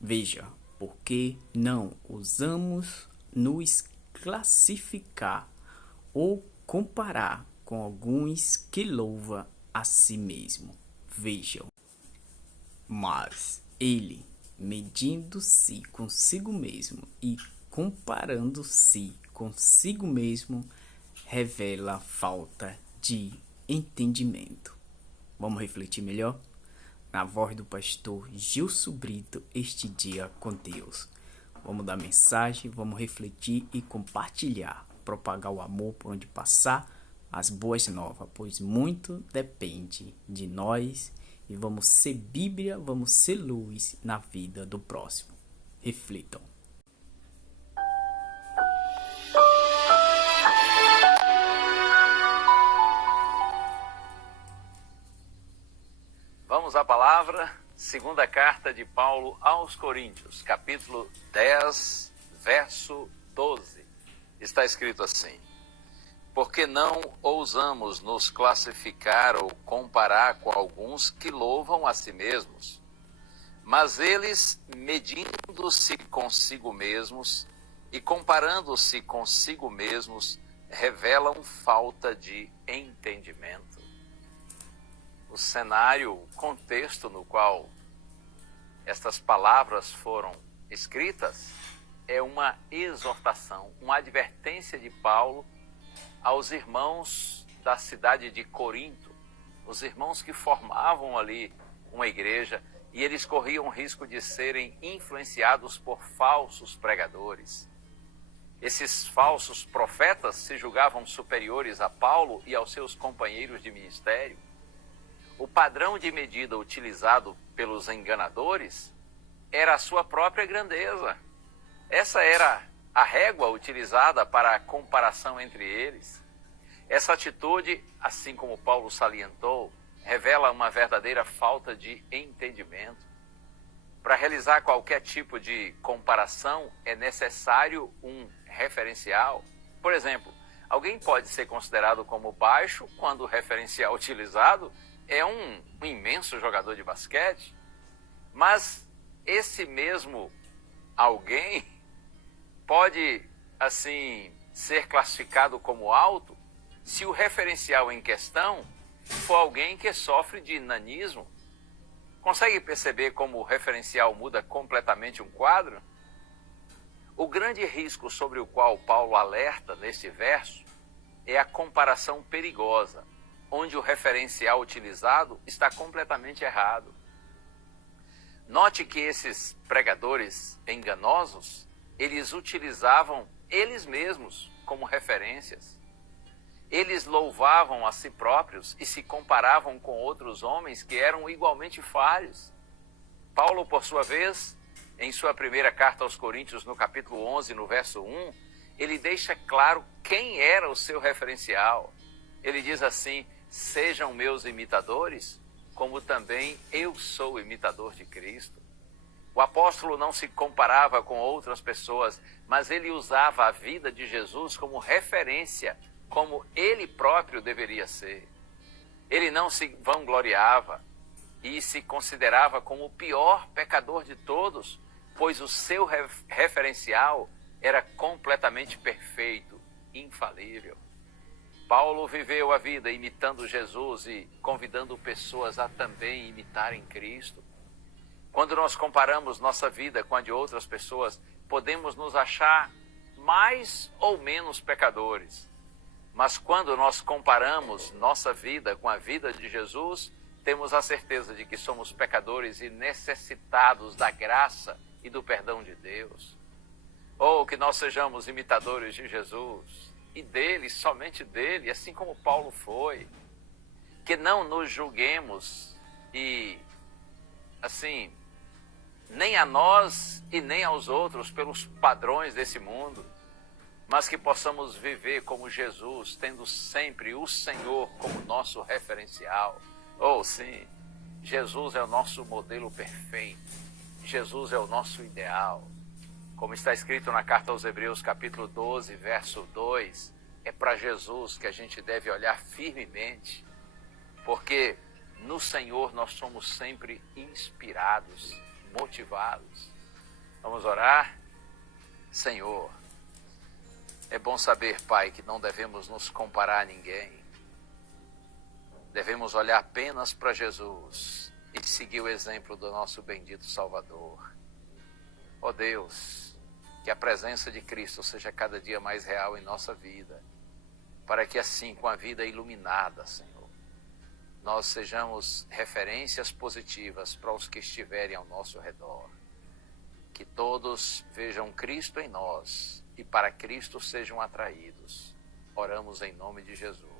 Veja, porque não ousamos nos classificar ou comparar com alguns que louva a si mesmo. Vejam, mas ele, medindo-se consigo mesmo e comparando-se consigo mesmo, revela falta de entendimento. Vamos refletir melhor? Na voz do pastor Gilson Brito, este dia com Deus. Vamos dar mensagem, vamos refletir e compartilhar, propagar o amor por onde passar, as boas novas, pois muito depende de nós e vamos ser Bíblia, vamos ser luz na vida do próximo. Reflitam. Vamos à palavra, segunda carta de Paulo aos Coríntios, capítulo 10, verso 12. Está escrito assim: porque não ousamos nos classificar ou comparar com alguns que louvam a si mesmos, mas eles, medindo-se consigo mesmos e comparando-se consigo mesmos, revelam falta de entendimento. O cenário, o contexto no qual estas palavras foram escritas é uma exortação, uma advertência de Paulo aos irmãos da cidade de Corinto, os irmãos que formavam ali uma igreja, e eles corriam o risco de serem influenciados por falsos pregadores. Esses falsos profetas se julgavam superiores a Paulo e aos seus companheiros de ministério. O padrão de medida utilizado pelos enganadores era a sua própria grandeza. Essa era a régua utilizada para a comparação entre eles. Essa atitude, assim como Paulo salientou, revela uma verdadeira falta de entendimento. Para realizar qualquer tipo de comparação é necessário um referencial. Por exemplo, alguém pode ser considerado como baixo quando o referencial utilizado é um imenso jogador de basquete, mas esse mesmo alguém pode, assim, ser classificado como alto se o referencial em questão for alguém que sofre de nanismo. Consegue perceber como o referencial muda completamente um quadro? O grande risco sobre o qual Paulo alerta neste verso é a comparação perigosa, onde o referencial utilizado está completamente errado. Note que esses pregadores enganosos, eles utilizavam eles mesmos como referências. Eles louvavam a si próprios e se comparavam com outros homens que eram igualmente falhos. Paulo, por sua vez, em sua primeira carta aos Coríntios, no capítulo 11, no verso 1, ele deixa claro quem era o seu referencial. Ele diz assim: sejam meus imitadores, como também eu sou imitador de Cristo. O apóstolo não se comparava com outras pessoas, mas ele usava a vida de Jesus como referência, como ele próprio deveria ser. Ele não se vangloriava e se considerava como o pior pecador de todos, pois o seu referencial era completamente perfeito, infalível. Paulo viveu a vida imitando Jesus e convidando pessoas a também imitarem Cristo. Quando nós comparamos nossa vida com a de outras pessoas, podemos nos achar mais ou menos pecadores. Mas quando nós comparamos nossa vida com a vida de Jesus, temos a certeza de que somos pecadores e necessitados da graça e do perdão de Deus. Ou que nós sejamos imitadores de Jesus e dele, somente dele, assim como Paulo foi. Que não nos julguemos e, assim, nem a nós e nem aos outros pelos padrões desse mundo, mas que possamos viver como Jesus, tendo sempre o Senhor como nosso referencial. Oh, sim, Jesus é o nosso modelo perfeito. Jesus é o nosso ideal. Como está escrito na carta aos Hebreus, capítulo 12, verso 2, é para Jesus que a gente deve olhar firmemente, porque no Senhor nós somos sempre inspirados, motivados. Vamos orar? Senhor, é bom saber, Pai, que não devemos nos comparar a ninguém. Devemos olhar apenas para Jesus e seguir o exemplo do nosso bendito Salvador. Ó Deus, que a presença de Cristo seja cada dia mais real em nossa vida, para que assim, com a vida iluminada, Senhor, nós sejamos referências positivas para os que estiverem ao nosso redor. Que todos vejam Cristo em nós e para Cristo sejam atraídos. Oramos em nome de Jesus.